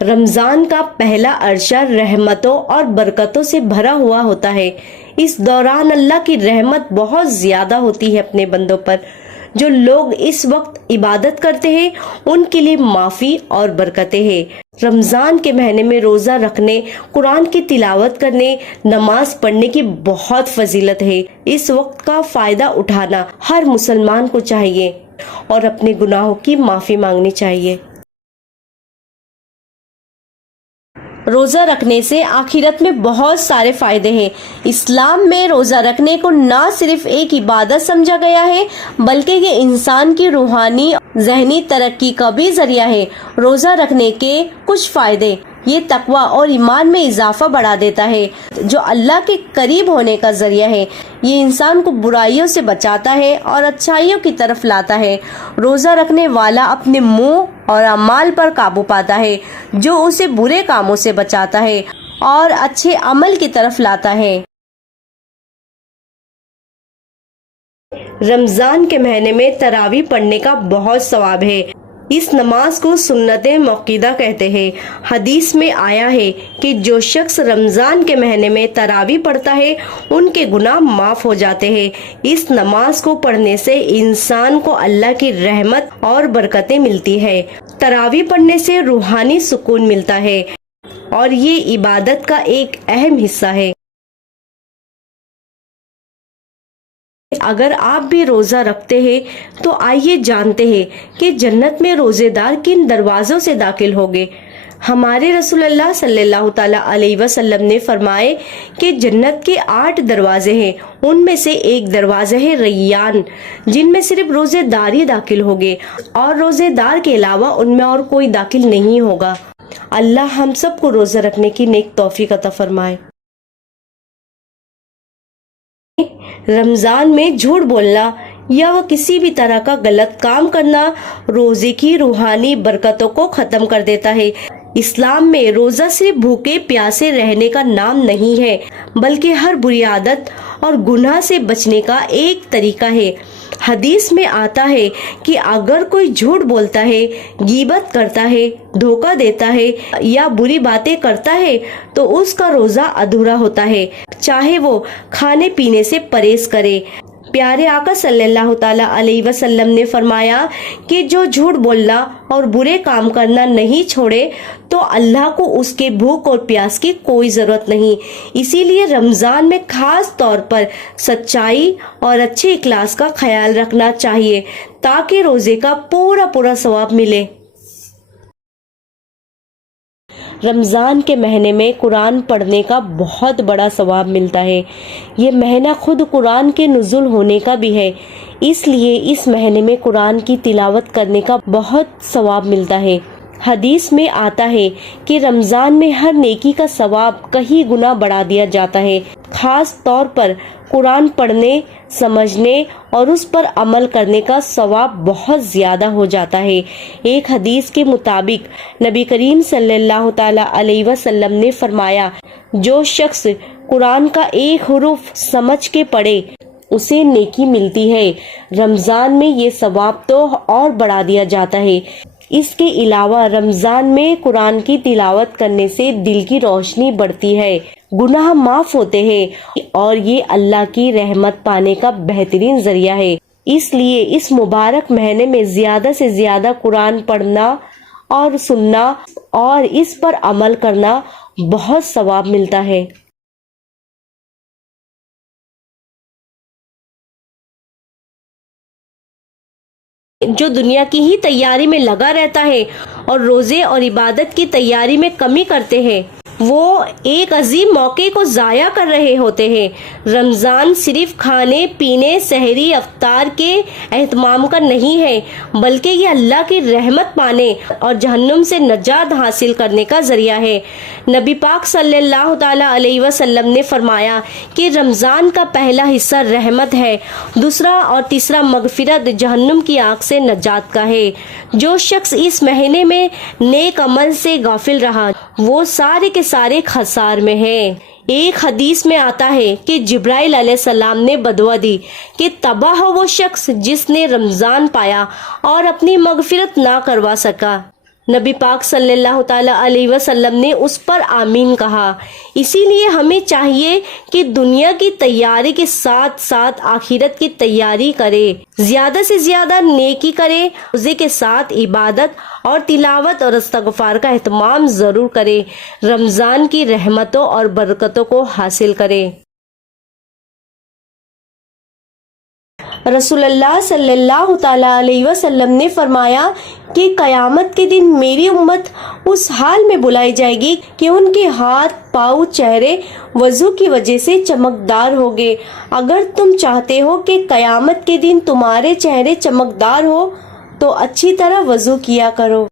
رمضان کا پہلا عرصہ رحمتوں اور برکتوں سے بھرا ہوا ہوتا ہے۔ اس دوران اللہ کی رحمت بہت زیادہ ہوتی ہے اپنے بندوں پر۔ جو لوگ اس وقت عبادت کرتے ہیں ان کے لیے معافی اور برکتیں ہیں۔ رمضان کے مہینے میں روزہ رکھنے، قرآن کی تلاوت کرنے، نماز پڑھنے کی بہت فضیلت ہے۔ اس وقت کا فائدہ اٹھانا ہر مسلمان کو چاہیے اور اپنے گناہوں کی معافی مانگنی چاہیے۔ روزہ رکھنے سے آخرت میں بہت سارے فائدے ہیں۔ اسلام میں روزہ رکھنے کو نہ صرف ایک عبادت سمجھا گیا ہے بلکہ یہ انسان کی روحانی ذہنی ترقی کا بھی ذریعہ ہے۔ روزہ رکھنے کے کچھ فائدے: یہ تقوی اور ایمان میں اضافہ بڑھا دیتا ہے جو اللہ کے قریب ہونے کا ذریعہ ہے۔ یہ انسان کو برائیوں سے بچاتا ہے اور اچھائیوں کی طرف لاتا ہے۔ روزہ رکھنے والا اپنے منہ اور اعمال پر قابو پاتا ہے جو اسے برے کاموں سے بچاتا ہے اور اچھے عمل کی طرف لاتا ہے۔ رمضان کے مہینے میں تراویح پڑھنے کا بہت ثواب ہے۔ اس نماز کو سنت موقدہ کہتے ہیں۔ حدیث میں آیا ہے کہ جو شخص رمضان کے مہینے میں تراویح پڑھتا ہے ان کے گناہ معاف ہو جاتے ہیں۔ اس نماز کو پڑھنے سے انسان کو اللہ کی رحمت اور برکتیں ملتی ہے۔ تراویح پڑھنے سے روحانی سکون ملتا ہے اور یہ عبادت کا ایک اہم حصہ ہے۔ اگر آپ بھی روزہ رکھتے ہیں تو آئیے جانتے ہیں کہ جنت میں روزے دار کن دروازوں سے داخل ہوگے۔ ہمارے رسول اللہ صلی اللہ تعالی علیہ وسلم نے فرمائے کہ جنت کے 8 دروازے ہیں، ان میں سے ایک دروازہ ہے ریان، جن میں صرف روزے دار ہی داخل ہوگے اور روزے دار کے علاوہ ان میں اور کوئی داخل نہیں ہوگا۔ اللہ ہم سب کو روزہ رکھنے کی نیک توفیق عطا فرمائے۔ رمضان میں جھوٹ بولنا یا وہ کسی بھی طرح کا غلط کام کرنا روزے کی روحانی برکتوں کو ختم کر دیتا ہے۔ اسلام میں روزہ صرف بھوکے پیاسے رہنے کا نام نہیں ہے بلکہ ہر بری عادت اور گناہ سے بچنے کا ایک طریقہ ہے۔ حدیث میں آتا ہے کہ اگر کوئی جھوٹ بولتا ہے، غیبت کرتا ہے، دھوکہ دیتا ہے یا بری باتیں کرتا ہے تو اس کا روزہ ادھورا ہوتا ہے، چاہے وہ کھانے پینے سے پرہیز کرے۔ پیارے آقا صلی اللہ تعالی علیہ وسلم نے فرمایا کہ جو جھوٹ بولنا اور برے کام کرنا نہیں چھوڑے تو اللہ کو اس کے بھوک اور پیاس کی کوئی ضرورت نہیں۔ اسی لیے رمضان میں خاص طور پر سچائی اور اچھے اخلاص کا خیال رکھنا چاہیے تاکہ روزے کا پورا ثواب ملے۔ رمضان کے مہینے میں قرآن پڑھنے کا بہت بڑا ثواب ملتا ہے۔ یہ مہینہ خود قرآن کے نزول ہونے کا بھی ہے، اس لیے اس مہینے میں قرآن کی تلاوت کرنے کا بہت ثواب ملتا ہے۔ حدیث میں آتا ہے کہ رمضان میں ہر نیکی کا ثواب کئی گنا بڑھا دیا جاتا ہے۔ خاص طور پر قرآن پڑھنے، سمجھنے اور اس پر عمل کرنے کا ثواب بہت زیادہ ہو جاتا ہے۔ ایک حدیث کے مطابق نبی کریم صلی اللہ تعالی علیہ وسلم نے فرمایا، جو شخص قرآن کا ایک حرف سمجھ کے پڑھے اسے نیکی ملتی ہے۔ رمضان میں یہ ثواب تو اور بڑھا دیا جاتا ہے۔ اس کے علاوہ رمضان میں قرآن کی تلاوت کرنے سے دل کی روشنی بڑھتی ہے، گناہ معاف ہوتے ہیں اور یہ اللہ کی رحمت پانے کا بہترین ذریعہ ہے۔ اس لیے اس مبارک مہینے میں زیادہ سے زیادہ قرآن پڑھنا اور سننا اور اس پر عمل کرنا بہت ثواب ملتا ہے۔ جو دنیا کی ہی تیاری میں لگا رہتا ہے اور روزے اور عبادت کی تیاری میں کمی کرتے ہیں، وہ ایک عظیم موقع کو ضائع کر رہے ہوتے ہیں۔ رمضان صرف کھانے پینے، سحری، افطار کے اہتمام کا نہیں ہے بلکہ یہ اللہ کی رحمت پانے اور جہنم سے نجات حاصل کرنے کا ذریعہ ہے۔ نبی پاک صلی اللہ تعالی علیہ وسلم نے فرمایا کہ رمضان کا پہلا حصہ رحمت ہے، دوسرا اور تیسرا مغفرت جہنم کی آگ سے نجات کا ہے۔ جو شخص اس مہینے میں نیک عمل سے غافل رہا وہ سارے کے سارے خسار میں ہیں۔ ایک حدیث میں آتا ہے کہ جبرائیل علیہ السلام نے بدعا دی کہ تباہ ہو وہ شخص جس نے رمضان پایا اور اپنی مغفرت نہ کروا سکا۔ نبی پاک صلی اللہ تعالی علیہ وسلم نے اس پر آمین کہا۔ اسی لیے ہمیں چاہیے کہ دنیا کی تیاری کے ساتھ ساتھ آخرت کی تیاری کرے، زیادہ سے زیادہ نیکی کرے، روزے کے ساتھ عبادت اور تلاوت اور استغفار کا اہتمام ضرور کرے، رمضان کی رحمتوں اور برکتوں کو حاصل کرے۔ رسول اللہ صلی اللہ تعالی علیہ وسلم نے فرمایا کہ قیامت کے دن میری امت اس حال میں بلائی جائے گی کہ ان کے ہاتھ، پاؤں، چہرے وضو کی وجہ سے چمکدار ہوگے۔ اگر تم چاہتے ہو کہ قیامت کے دن تمہارے چہرے چمکدار ہو تو اچھی طرح وضو کیا کرو۔